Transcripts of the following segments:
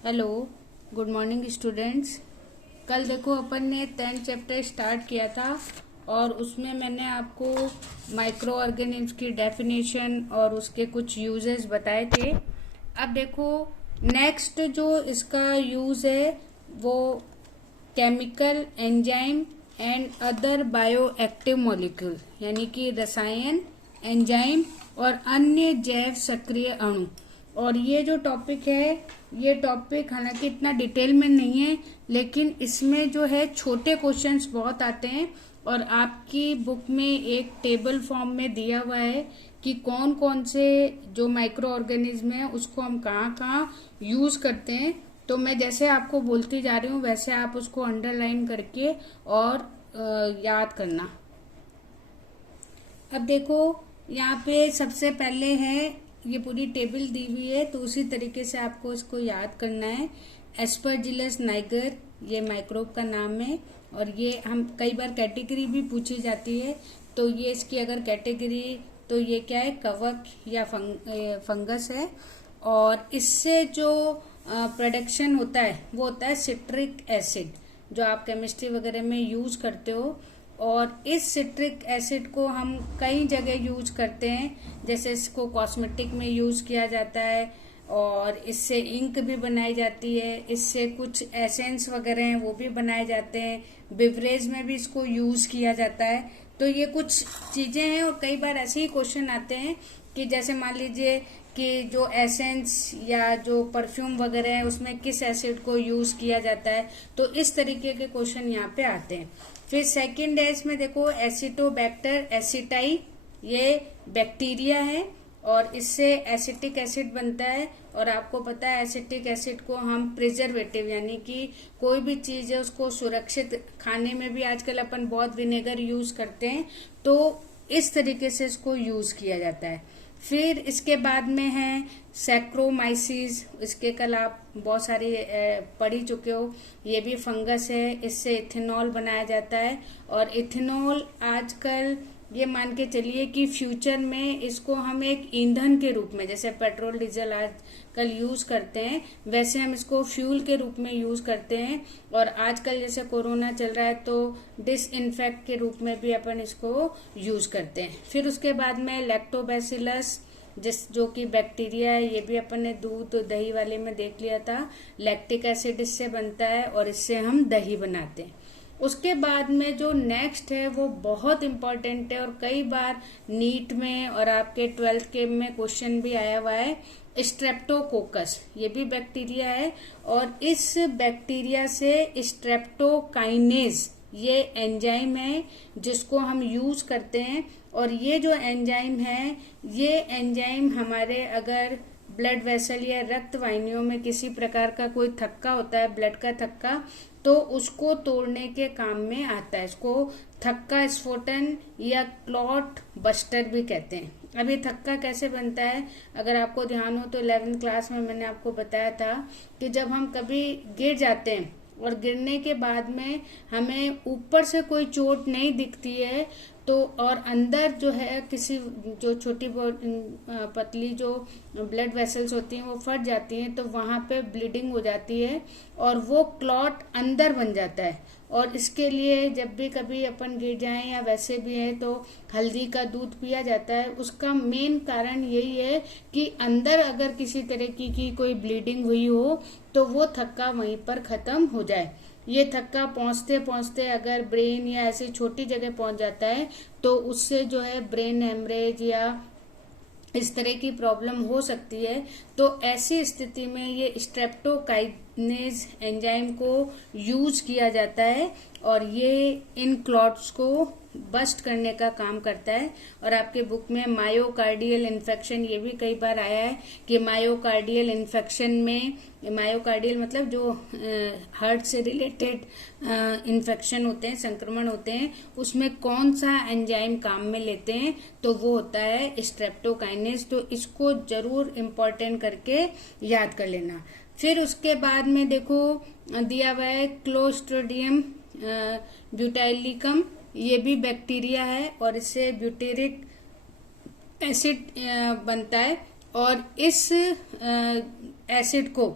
Hello, good morning students. कल देखो अपन ने 10th चैप्टर स्टार्ट किया था और उसमें मैंने आपको माइक्रो ऑर्गेनिज्म की डेफिनेशन और उसके कुछ यूजेस बताए थे। अब देखो नेक्स्ट जो इसका यूज है वो chemical, enzyme and other bio active molecule, यानी कि रसायन, एंजाइम और अन्य जैव सक्रिय अणु। और ये जो टॉपिक है, ये टॉपिक हालांकि इतना डिटेल में नहीं है, लेकिन इसमें जो है छोटे क्वेश्चंस बहुत आते हैं। और आपकी बुक में एक टेबल फॉर्म में दिया हुआ है कि कौन कौन से जो माइक्रो ऑर्गेनिज्म है उसको हम कहाँ कहाँ यूज करते हैं। तो मैं जैसे आपको बोलती जा रही हूँ वैसे आप उसको अंडरलाइन करके और याद करना। अब देखो यहाँ पे सबसे पहले है, ये पूरी टेबल दी हुई है तो उसी तरीके से आपको इसको याद करना है। एस्परजिलस नाइगर ये माइक्रोब का नाम है और ये हम कई बार कैटेगरी भी पूछी जाती है। तो ये इसकी अगर कैटेगरी, तो ये क्या है, कवक या फंगस है। और इससे जो प्रोडक्शन होता है वो होता है सिट्रिक एसिड, जो आप केमिस्ट्री वगैरह में यूज करते हो। और इस सिट्रिक एसिड को हम कई जगह यूज करते हैं, जैसे इसको कॉस्मेटिक में यूज किया जाता है और इससे इंक भी बनाई जाती है, इससे कुछ एसेंस वगैरह हैं वो भी बनाए जाते हैं, बिवरेज में भी इसको यूज किया जाता है। तो ये कुछ चीजें हैं और कई बार ऐसे ही क्वेश्चन आते हैं कि जैसे मान लीजिए कि जो एसेंस या जो परफ्यूम वगैरह है उसमें किस एसिड को यूज किया जाता है। तो इस तरीके के क्वेश्चन यहाँ पे आते हैं। फिर सेकंड है, इसमें देखो एसिटोबैक्टर एसिटाई, ये बैक्टीरिया है और इससे एसिटिक एसिड बनता है। और आपको पता है एसिटिक एसिड को हम प्रिजर्वेटिव, यानी कि कोई भी चीज है उसको सुरक्षित, खाने में भी आजकल अपन बहुत विनेगर यूज करते हैं, तो इस तरीके से इसको यूज किया जाता है। फिर इसके बाद में है सैक्रोमाइसिस, इसके कल आप बहुत सारे पढ़ ही चुके हो। ये भी फंगस है, इससे इथेनॉल बनाया जाता है। और इथेनॉल आजकल ये मान के चलिए कि फ्यूचर में इसको हम एक ईंधन के रूप में, जैसे पेट्रोल डीजल आजकल यूज करते हैं, वैसे हम इसको फ्यूल के रूप में यूज करते हैं। और आजकल जैसे कोरोना चल रहा है तो डिसइंफेक्ट के रूप में भी अपन इसको यूज करते हैं। फिर उसके बाद में लैक्टोबैसिलस, जो कि बैक्टीरिया है, ये भी अपन ने दूध दही वाले में देख लिया था। लैक्टिक एसिड इससे बनता है और इससे हम दही बनाते हैं। उसके बाद में जो नेक्स्ट है वो बहुत इंपॉर्टेंट है और कई बार नीट में और आपके 12th के में क्वेश्चन भी आया हुआ है, स्ट्रेप्टोकोकस। ये भी बैक्टीरिया है और इस बैक्टीरिया से स्ट्रेप्टोकाइनेज, ये एंजाइम है जिसको हम यूज करते हैं। और ये जो एंजाइम है, ये एंजाइम हमारे अगर ब्लड वेसल या रक्त वाहिनियों में किसी प्रकार का कोई थक्का होता है, ब्लड का थक्का, तो उसको तोड़ने के काम में आता है। इसको थक्का स्फोटन या क्लॉट बस्टर भी कहते हैं। अब ये थक्का कैसे बनता है, अगर आपको ध्यान हो तो 11th क्लास में मैंने आपको बताया था कि जब हम कभी गिर जाते हैं और गिरने के बाद में हमें ऊपर से कोई चोट नहीं दिखती है, तो और अंदर जो है किसी जो छोटी पतली जो ब्लड वेसल्स होती हैं वो फट जाती हैं, तो वहां पे ब्लीडिंग हो जाती है और वो क्लॉट अंदर बन जाता है। और इसके लिए जब भी कभी अपन गिर जाएं या वैसे भी है तो हल्दी का दूध पिया जाता है। उसका मेन कारण यही है कि अंदर अगर किसी तरह की कोई ब्लीडिंग हुई हो तो वो थक्का वहीं पर खत्म हो जाए। ये थक्का पहुंचते पहुंचते अगर ब्रेन या ऐसी छोटी जगह पहुंच जाता है तो उससे जो है ब्रेन हेमरेज या इस तरह की प्रॉब्लम हो सकती है। तो ऐसी स्थिति में ये स्ट्रेप्टोकाइनेज एंजाइम को यूज किया जाता है और ये इन क्लॉट्स को बस्ट करने का काम करता है। और आपके बुक में मायोकार्डियल इन्फेक्शन, ये भी कई बार आया है कि मायोकार्डियल इन्फेक्शन में, मायोकार्डियल मतलब जो हार्ट से रिलेटेड इन्फेक्शन होते हैं, संक्रमण होते हैं, उसमें कौन सा एंजाइम काम में लेते हैं, तो वो होता है स्ट्रेप्टोकाइनेज। तो इसको जरूर इम्पोर्टेंट करके याद कर लेना। फिर उसके बाद में देखो दिया हुआ है क्लोस्ट्रिडियम ब्यूटाइलिकम, ये भी बैक्टीरिया है और इससे ब्यूटेरिक एसिड बनता है। और इस एसिड को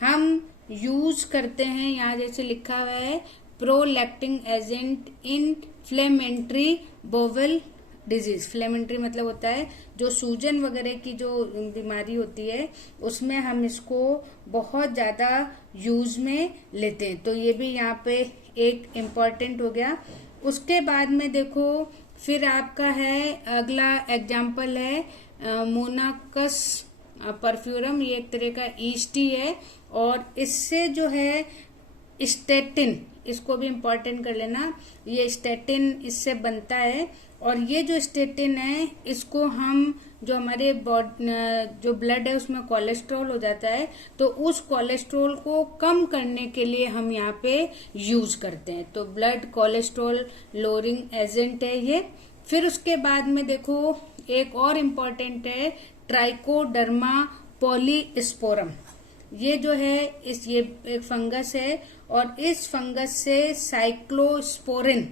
हम यूज करते हैं, यहाँ जैसे लिखा हुआ है prolactin agent inflammatory bowel disease. फ्लेमेंट्री मतलब होता है जो सूजन वगैरह की जो बीमारी होती है उसमें हम इसको बहुत ज्यादा यूज में लेते हैं। तो ये भी यहाँ पे एक इम्पॉर्टेंट हो गया। उसके बाद में देखो फिर आपका है अगला एग्जाम्पल है मोनाकस परफ्यूरम। ये एक तरह का ईस्ट टी है और इससे जो है स्टेटिन, इसको भी इम्पोर्टेंट कर लेना, ये स्टेटिन इससे बनता है। और ये जो स्टेटिन है इसको हम जो हमारे जो ब्लड है उसमें कोलेस्ट्रॉल हो जाता है तो उस कोलेस्ट्रॉल को कम करने के लिए हम यहाँ पे यूज करते हैं। तो ब्लड कोलेस्ट्रॉल लोअरिंग एजेंट है ये। फिर उसके बाद में देखो एक और इम्पोर्टेंट है ट्राइकोडर्मा पॉलीस्पोरम। ये जो है ये एक फंगस है और इस फंगस से साइक्लोस्पोरिन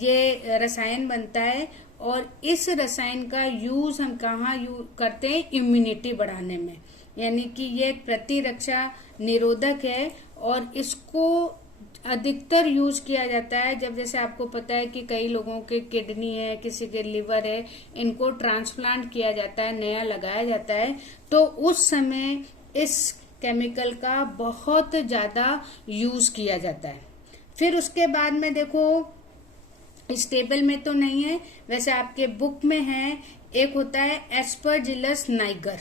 ये रसायन बनता है और इस रसायन का यूज हम कहाँ यूज करते हैं, इम्यूनिटी बढ़ाने में, यानी कि ये प्रतिरक्षा निरोधक है और इसको अधिकतर यूज किया जाता है जब जैसे आपको पता है कि कई लोगों के किडनी है, किसी के लिवर है, इनको ट्रांसप्लांट किया जाता है, नया लगाया जाता है, तो उस समय इस केमिकल का बहुत ज्यादा यूज किया जाता है। फिर उसके बाद में देखो इस टेबल में तो नहीं है, वैसे आपके बुक में है, एक होता है एस्परजिलस नाइगर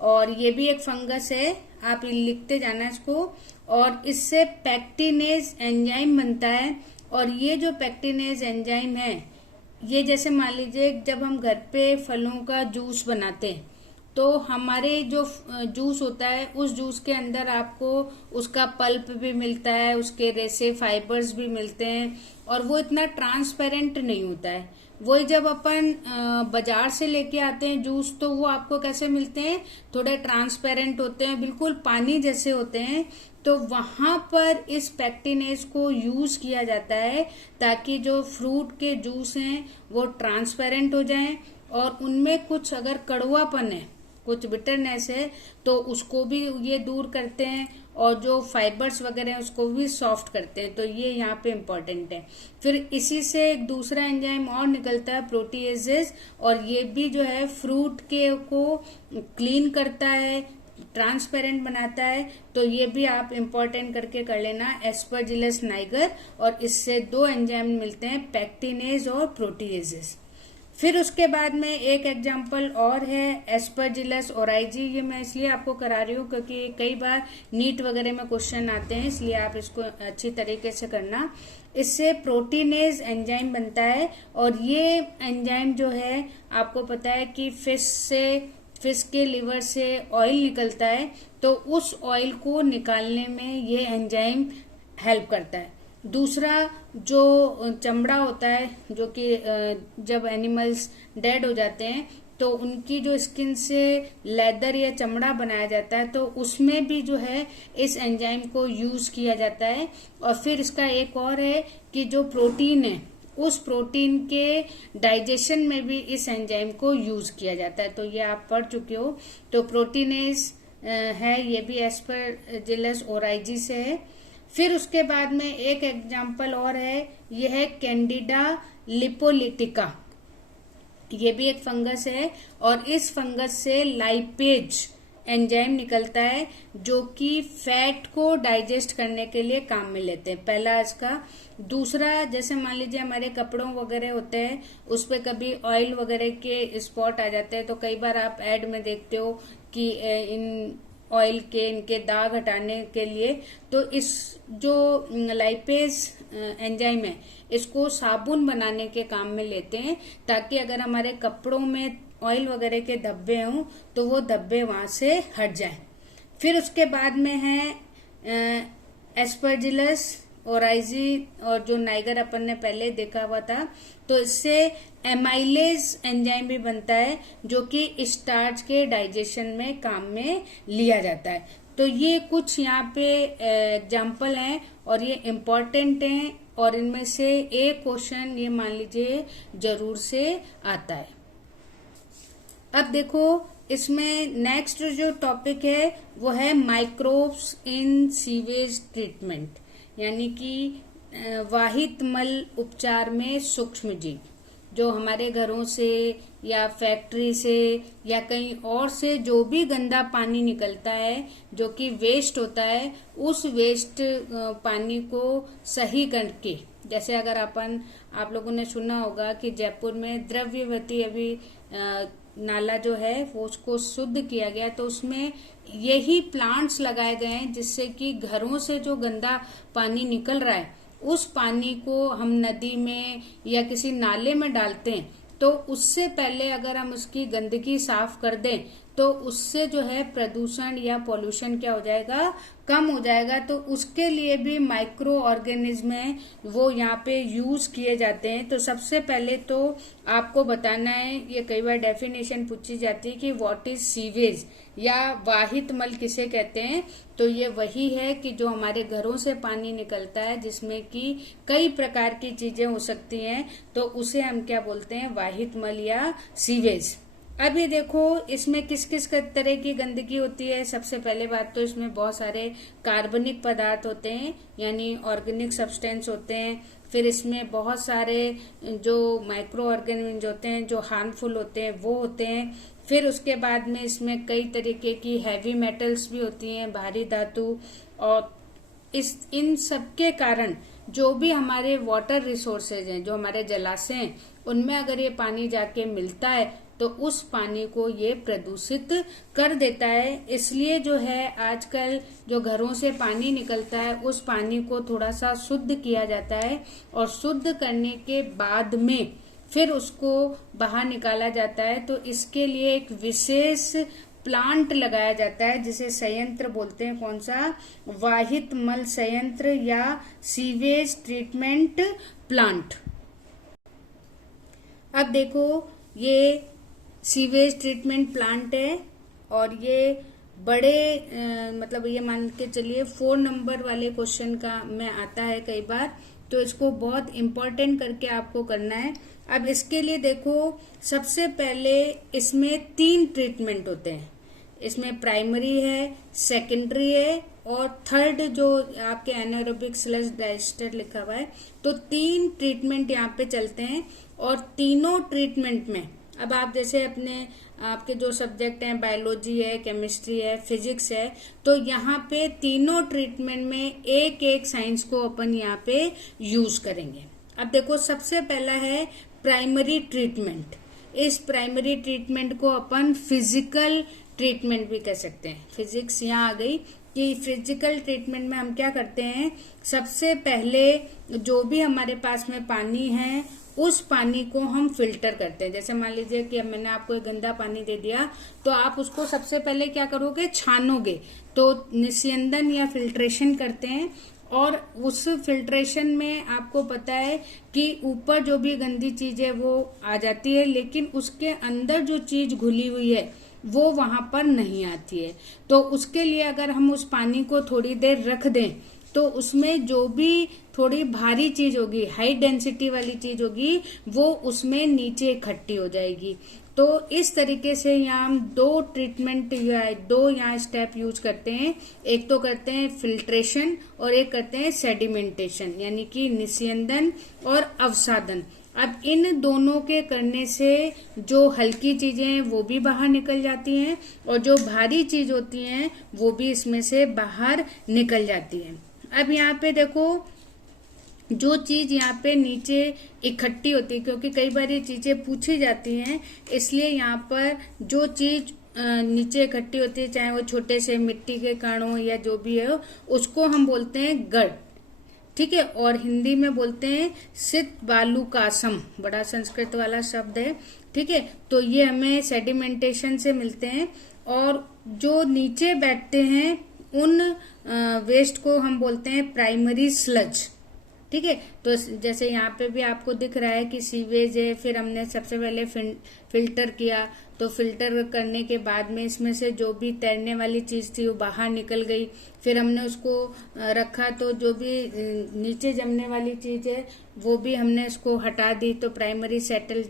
और ये भी एक फंगस है, आप लिखते जाना इसको। और इससे पैक्टिनेज एंजाइम बनता है और ये जो पैक्टिनेज एंजाइम है ये जैसे मान लीजिए जब हम घर पे फलों का जूस बनाते हैं तो हमारे जो जूस होता है उस जूस के अंदर आपको उसका पल्प भी मिलता है, उसके रेसे फाइबर्स भी मिलते हैं और वो इतना ट्रांसपेरेंट नहीं होता है। वही जब अपन बाजार से लेके आते हैं जूस तो वो आपको कैसे मिलते हैं, थोड़े ट्रांसपेरेंट होते हैं, बिल्कुल पानी जैसे होते हैं। तो वहां पर इस पैक्टिनेज को यूज किया जाता है ताकि जो फ्रूट के जूस हैं वो ट्रांसपेरेंट हो जाएं और उनमें कुछ अगर कड़वापन है, कुछ बिटरनेस है तो उसको भी ये दूर करते हैं और जो फाइबर्स वगैरह हैं उसको भी सॉफ्ट करते हैं। तो ये यहाँ पे इम्पोर्टेंट है। फिर इसी से एक दूसरा एंजाइम और निकलता है प्रोटीएजेस और ये भी जो है फ्रूट के को क्लीन करता है, ट्रांसपेरेंट बनाता है। तो ये भी आप इम्पोर्टेंट करके कर लेना, एस्परजिलस नाइगर, और इससे दो एंजाइम मिलते हैं, पैक्टिनेज और प्रोटीएजेस। फिर उसके बाद में एक एग्जाम्पल और है एस्परजिलस ओराइजी। ये मैं इसलिए आपको करा रही हूँ क्योंकि कई बार नीट वगैरह में क्वेश्चन आते हैं, इसलिए आप इसको अच्छी तरीके से करना। इससे प्रोटीनेज एंजाइम बनता है और ये एंजाइम जो है आपको पता है कि फिश के लिवर से ऑयल निकलता है तो उस ऑयल को निकालने में ये एंजाइम हेल्प करता है। दूसरा जो चमड़ा होता है, जो कि जब एनिमल्स डेड हो जाते हैं तो उनकी जो स्किन से लेदर या चमड़ा बनाया जाता है तो उसमें भी जो है इस एंजाइम को यूज किया जाता है। और फिर इसका एक और है कि जो प्रोटीन है उस प्रोटीन के डाइजेशन में भी इस एंजाइम को यूज किया जाता है। तो ये आप पढ़ चुके हो। तो प्रोटीनेज है, ये भी एस्परजिलस ओराइजी से है। फिर उसके बाद में एक एग्जाम्पल और है, यह है कैंडिडा लिपोलिटिका। ये भी एक फंगस है और इस फंगस से लाइपेज एंजाइम निकलता है जो कि फैट को डाइजेस्ट करने के लिए काम में लेते हैं, पहला इसका। दूसरा, जैसे मान लीजिए हमारे कपड़ों वगैरह होते हैं उस पे कभी ऑयल वगैरह के स्पॉट आ जाते हैं तो कई बार आप ऐड में देखते हो कि इन ऑयल के इनके दाग हटाने के लिए तो इस जो लाइपेज एंजाइम है इसको साबुन बनाने के काम में लेते हैं ताकि अगर हमारे कपड़ों में ऑयल वगैरह के धब्बे हों तो वो धब्बे वहां से हट जाएं। फिर उसके बाद में है एस्परजिलस ओराइजी और जो नाइगर अपन ने पहले देखा हुआ था। तो इससे एमाइलेज एंजाइम भी बनता है जो कि स्टार्च के डाइजेशन में काम में लिया जाता है। तो ये कुछ यहाँ पे एग्जाम्पल हैं और ये इम्पोर्टेंट हैं और इनमें से एक क्वेश्चन ये मान लीजिए जरूर से आता है। अब देखो इसमें नेक्स्ट जो टॉपिक है वो है माइक्रोब्स इन सीवेज ट्रीटमेंट, यानी कि वाहित मल उपचार में सूक्ष्म जीव जो हमारे घरों से या फैक्ट्री से या कहीं और से जो भी गंदा पानी निकलता है जो कि वेस्ट होता है, उस वेस्ट पानी को सही करके, जैसे अगर आप लोगों ने सुना होगा कि जयपुर में द्रव्यवती अभी नाला जो है वो उसको शुद्ध किया गया, तो उसमें यही प्लांट्स लगाए गए हैं जिससे कि घरों से जो गंदा पानी निकल रहा है उस पानी को हम नदी में या किसी नाले में डालते हैं, तो उससे पहले अगर हम उसकी गंदगी साफ कर दें तो उससे जो है प्रदूषण या पॉल्यूशन क्या हो जाएगा, कम हो जाएगा। तो उसके लिए भी माइक्रो ऑर्गेनिज्म है वो यहाँ पे यूज किए जाते हैं। तो सबसे पहले तो आपको बताना है, ये कई बार डेफिनेशन पूछी जाती है कि व्हाट इज सीवेज या वाहित मल किसे कहते हैं। तो ये वही है कि जो हमारे घरों से पानी निकलता है जिसमें कि कई प्रकार की चीजें हो सकती हैं, तो उसे हम क्या बोलते हैं, वाहित मल या सीवेज। अब ये देखो इसमें किस किस तरह की गंदगी होती है। सबसे पहले बात तो इसमें बहुत सारे कार्बनिक पदार्थ होते हैं यानी ऑर्गेनिक सब्सटेंस होते हैं। फिर इसमें बहुत सारे जो माइक्रो ऑर्गेनिज्म होते हैं जो हार्मफुल होते हैं वो होते हैं। फिर उसके बाद में इसमें कई तरीके की हैवी मेटल्स भी होती हैं, भारी धातु। और इन सब के कारण जो भी हमारे वाटर रिसोर्सेज हैं, जो हमारे जलाशय हैं, उनमें अगर ये पानी जाके मिलता है तो उस पानी को ये प्रदूषित कर देता है। इसलिए जो है आजकल जो घरों से पानी निकलता है उस पानी को थोड़ा सा शुद्ध किया जाता है और शुद्ध करने के बाद में फिर उसको बाहर निकाला जाता है। तो इसके लिए एक विशेष प्लांट लगाया जाता है जिसे संयंत्र बोलते हैं। कौन सा? वाहित मल संयंत्र या सीवेज ट्रीटमेंट प्लांट। अब देखो ये सीवेज ट्रीटमेंट प्लांट है और ये बड़े मतलब ये मान के चलिए 4 नंबर वाले क्वेश्चन का में आता है कई बार, तो इसको बहुत इम्पोर्टेंट करके आपको करना है। अब इसके लिए देखो सबसे पहले इसमें 3 ट्रीटमेंट होते हैं। इसमें प्राइमरी है, सेकेंडरी है और थर्ड जो आपके एनारोबिक स्लज डाइजेस्टर लिखा हुआ है। तो 3 ट्रीटमेंट यहाँ पे चलते हैं और तीनों ट्रीटमेंट में अब आप जैसे आपके जो सब्जेक्ट हैं, बायोलॉजी है, केमिस्ट्री है, फिजिक्स है, तो यहाँ पे तीनों ट्रीटमेंट में एक एक साइंस को अपन यहाँ पे यूज करेंगे। अब देखो सबसे पहला है प्राइमरी ट्रीटमेंट। इस प्राइमरी ट्रीटमेंट को अपन फिजिकल ट्रीटमेंट भी कह सकते हैं। फिजिक्स यहाँ आ गई कि फिजिकल ट्रीटमेंट में हम क्या करते हैं, सबसे पहले जो भी हमारे पास में पानी है उस पानी को हम फिल्टर करते हैं। जैसे मान लीजिए कि मैंने आपको एक गंदा पानी दे दिया तो आप उसको सबसे पहले क्या करोगे, छानोगे। तो निस्यंदन या फिल्ट्रेशन करते हैं और उस फिल्ट्रेशन में आपको पता है कि ऊपर जो भी गंदी चीज है वो आ जाती है, लेकिन उसके अंदर जो चीज घुली हुई है वो वहां पर नहीं आती है। तो उसके लिए अगर हम उस पानी को थोड़ी देर रख दें तो उसमें जो भी थोड़ी भारी चीज होगी, हाई डेंसिटी वाली चीज होगी, वो उसमें नीचे इकट्ठी हो जाएगी। तो इस तरीके से यहाँ हम 2 ट्रीटमेंट या 2 यहाँ स्टेप यूज करते हैं। एक तो करते हैं फिल्ट्रेशन और एक करते हैं सेडिमेंटेशन यानी कि निस्यंदन और अवसादन। अब इन दोनों के करने से जो हल्की चीजें हैं वो भी बाहर निकल जाती हैं और जो भारी चीज होती हैं वो भी इसमें से बाहर निकल जाती है। अब यहाँ पे देखो जो चीज यहाँ पे नीचे इकट्ठी होती है, क्योंकि कई बार ये चीजें पूछी जाती हैं, इसलिए यहाँ पर जो चीज नीचे इकट्ठी होती है, चाहे वो छोटे से मिट्टी के कण हो या जो भी है, उसको हम बोलते हैं गड़। ठीक है, और हिंदी में बोलते हैं सित बालुकासम, बड़ा संस्कृत वाला शब्द है। ठीक है, तो ये हमें सेडिमेंटेशन से मिलते हैं और जो नीचे बैठते हैं उन वेस्ट को हम बोलते हैं प्राइमरी स्लज। ठीक है, तो जैसे यहाँ पे भी आपको दिख रहा है कि सीवेज है, फिर हमने सबसे पहले फिल्टर किया तो फिल्टर करने के बाद में इसमें से जो भी तैरने वाली चीज थी वो बाहर निकल गई। फिर हमने उसको रखा तो जो भी नीचे जमने वाली चीज है वो भी हमने इसको हटा दी, तो प्राइमरी सेटल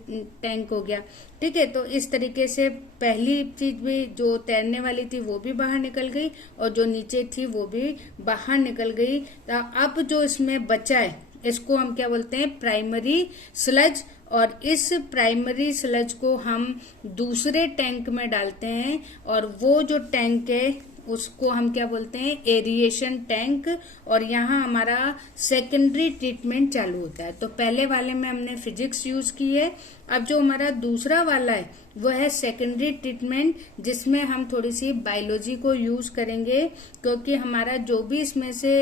टैंक हो गया। ठीक है, तो इस तरीके से पहली चीज भी जो तैरने वाली थी वो भी बाहर निकल गई और जो नीचे थी वो भी बाहर निकल गई। तो अब जो इसमें बचा है इसको हम क्या बोलते हैं, प्राइमरी स्लज। और इस प्राइमरी स्लज को हम दूसरे टैंक में डालते हैं और वो जो टैंक है उसको हम क्या बोलते हैं, एरिएशन टैंक। और यहाँ हमारा सेकेंडरी ट्रीटमेंट चालू होता है। तो पहले वाले में हमने फिजिक्स यूज की है, अब जो हमारा दूसरा वाला है वो है सेकेंडरी ट्रीटमेंट, जिसमें हम थोड़ी सी बायोलॉजी को यूज करेंगे, क्योंकि हमारा जो भी इसमें से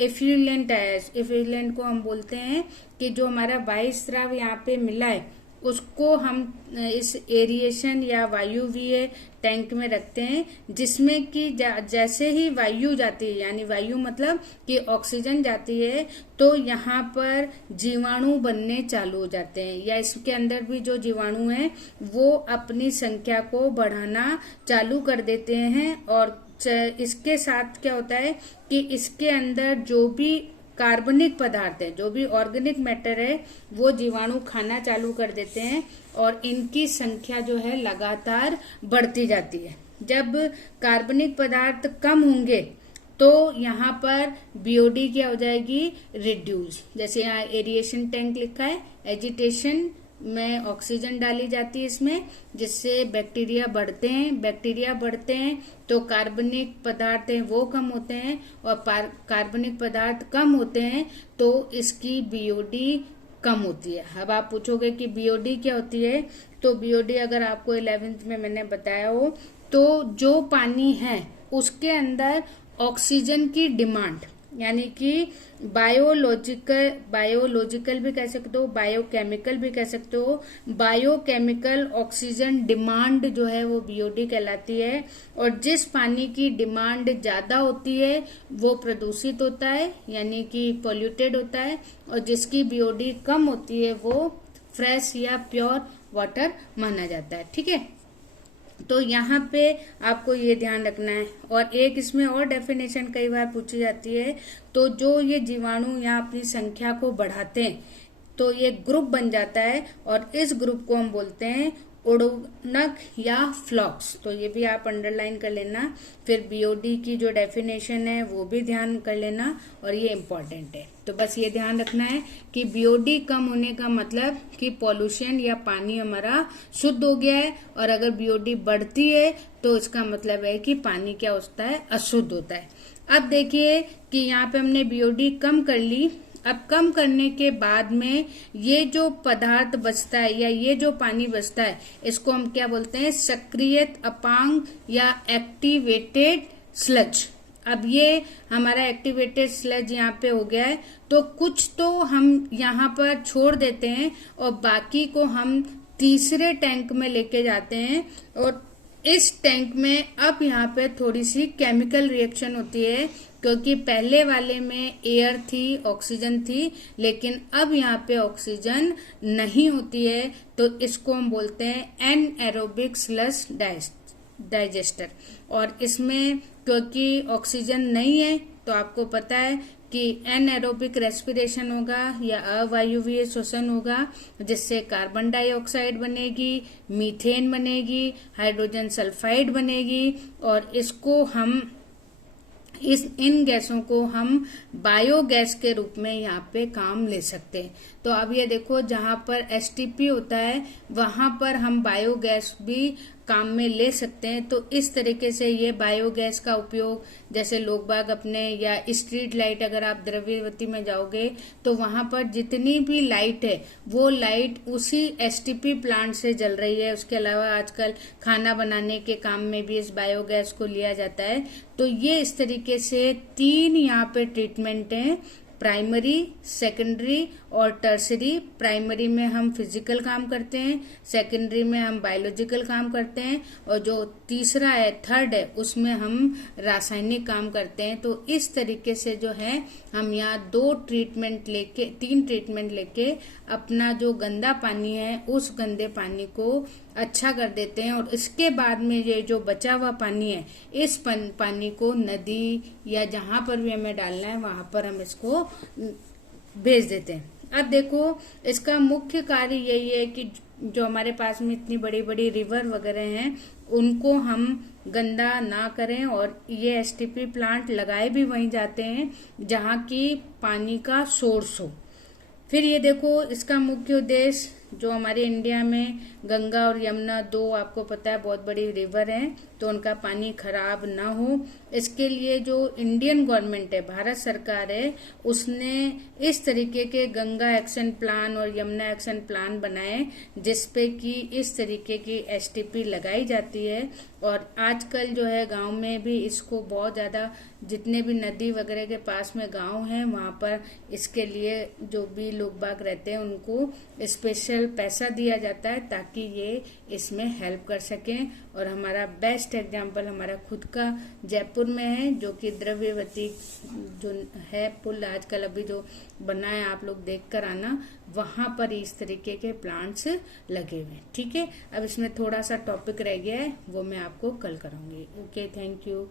एफ्लुएंट है, एफ्लुएंट को हम बोलते हैं कि जो हमारा वायु स्राव यहाँ पे मिला है उसको हम इस एरिएशन या वायुवीय टैंक में रखते हैं, जिसमें कि जैसे ही वायु जाती है, यानी वायु मतलब कि ऑक्सीजन जाती है, तो यहाँ पर जीवाणु बनने चालू हो जाते हैं, या इसके अंदर भी जो जीवाणु हैं वो अपनी संख्या को बढ़ाना चालू कर देते हैं। और इसके साथ क्या होता है कि इसके अंदर जो भी कार्बनिक पदार्थ है, जो भी ऑर्गेनिक मैटर है, वो जीवाणु खाना चालू कर देते हैं और इनकी संख्या जो है लगातार बढ़ती जाती है। जब कार्बनिक पदार्थ कम होंगे तो यहाँ पर बीओडी क्या हो जाएगी, रिड्यूस। जैसे यहाँ एरिएशन टैंक लिखा है, एजिटेशन में ऑक्सीजन डाली जाती है इसमें, जिससे बैक्टीरिया बढ़ते हैं। बैक्टीरिया बढ़ते हैं तो कार्बनिक पदार्थ हैं वो कम होते हैं, और कार्बनिक पदार्थ कम होते हैं तो इसकी बीओडी कम होती है। अब आप पूछोगे कि बीओडी क्या होती है, तो बीओडी अगर आपको 11th में मैंने बताया हो, तो जो पानी है उसके अंदर ऑक्सीजन की डिमांड, यानी कि बायोलॉजिकल भी कह सकते हो, बायोकेमिकल भी कह सकते हो, बायोकेमिकल ऑक्सीजन डिमांड जो है वो बीओडी कहलाती है। और जिस पानी की डिमांड ज्यादा होती है वो प्रदूषित होता है, यानी कि पोल्यूटेड होता है, और जिसकी बीओडी कम होती है वो फ्रेश या प्योर वाटर माना जाता है। ठीक है, तो यहाँ पे आपको ये ध्यान रखना है। और एक इसमें और डेफिनेशन कई बार पूछी जाती है, तो जो ये जीवाणु यहाँ अपनी संख्या को बढ़ाते हैं तो ये ग्रुप बन जाता है, और इस ग्रुप को हम बोलते हैं उड़नक या फ्लॉक्स। तो ये भी आप अंडरलाइन कर लेना। फिर बीओडी की जो डेफिनेशन है वो भी ध्यान कर लेना, और ये इम्पोर्टेंट है। तो बस ये ध्यान रखना है कि बीओडी कम होने का मतलब कि पॉल्यूशन या पानी हमारा शुद्ध हो गया है, और अगर बीओडी बढ़ती है तो इसका मतलब है कि पानी क्या होता है, अशुद्ध होता है। अब देखिए कि यहाँ पे हमने बीओडी कम कर ली। अब कम करने के बाद में ये जो पदार्थ बचता है या ये जो पानी बचता है इसको हम क्या बोलते हैं, सक्रियत अपांग या एक्टिवेटेड स्लज। अब ये हमारा एक्टिवेटेड स्लज यहाँ पे हो गया है, तो कुछ तो हम यहाँ पर छोड़ देते हैं और बाकी को हम तीसरे टैंक में लेके जाते हैं। और इस टैंक में अब यहाँ पे थोड़ी सी केमिकल रिएक्शन होती है, क्योंकि पहले वाले में एयर थी, ऑक्सीजन थी, लेकिन अब यहाँ पे ऑक्सीजन नहीं होती है, तो इसको हम बोलते हैं एनएरोबिक स्लज डाइजेस्टर। और इसमें क्योंकि ऑक्सीजन नहीं है तो आपको पता है कि एनएरोबिक रेस्पिरेशन होगा या अवायुवीय श्वसन होगा, जिससे कार्बन डाइऑक्साइड बनेगी, मीथेन बनेगी, हाइड्रोजन सल्फाइड बनेगी, और इसको हम इन गैसों को हम बायोगैस के रूप में यहाँ पे काम ले सकते हैं। तो अब ये देखो, जहाँ पर एसटीपी होता है वहां पर हम बायोगैस भी काम में ले सकते हैं। तो इस तरीके से ये बायोगैस का उपयोग, जैसे लोग बाग अपने या स्ट्रीट लाइट, अगर आप द्रव्यवती में जाओगे तो वहां पर जितनी भी लाइट है वो लाइट उसी एसटीपी प्लांट से जल रही है। उसके अलावा आजकल खाना बनाने के काम में भी इस बायोगैस को लिया जाता है। तो ये इस तरीके से 3 यहाँ पे ट्रीटमेंट हैं, प्राइमरी, सेकेंडरी और टर्सरी। प्राइमरी में हम फिजिकल काम करते हैं, सेकेंडरी में हम बायोलॉजिकल काम करते हैं, और जो तीसरा है, थर्ड है, उसमें हम रासायनिक काम करते हैं। तो इस तरीके से जो है हम यहाँ 3 ट्रीटमेंट लेके अपना जो गंदा पानी है उस गंदे पानी को अच्छा कर देते हैं। और इसके बाद में ये जो बचा हुआ पानी है, इस पानी को नदी या जहां पर भी हमें डालना है वहां पर हम इसको भेज देते हैं। अब देखो, इसका मुख्य कार्य यही है कि जो हमारे पास में इतनी बड़ी बड़ी रिवर वगैरह हैं उनको हम गंदा ना करें, और ये एसटीपी प्लांट लगाए भी वहीं जाते हैं जहां की पानी का सोर्स हो। फिर ये देखो, इसका मुख्य उद्देश्य जो हमारे इंडिया में गंगा और यमुना, दो आपको पता है बहुत बड़ी रिवर हैं, तो उनका पानी खराब ना हो, इसके लिए जो इंडियन गवर्नमेंट है, भारत सरकार है, उसने इस तरीके के गंगा एक्शन प्लान और यमुना एक्शन प्लान बनाए जिसपे कि इस तरीके की एसटीपी लगाई जाती है। और आजकल जो है गांव में भी इसको बहुत ज्यादा, जितने भी नदी वगैरह के पास में गांव हैं वहां पर इसके लिए जो भी लोग बाग रहते हैं उनको स्पेशल पैसा दिया जाता है ताकि ये इसमें हेल्प कर सकें। और हमारा बेस्ट एग्जांपल हमारा खुद का जयपुर में है, जो कि द्रव्यवती जो है पुल आजकल अभी जो बना है, आप लोग देख कर आना, वहां पर इस तरीके के प्लांट्स लगे हुए हैं। ठीक है, अब इसमें थोड़ा सा टॉपिक रह गया है, वो मैं आपको कल कराऊंगी। Okay, thank you.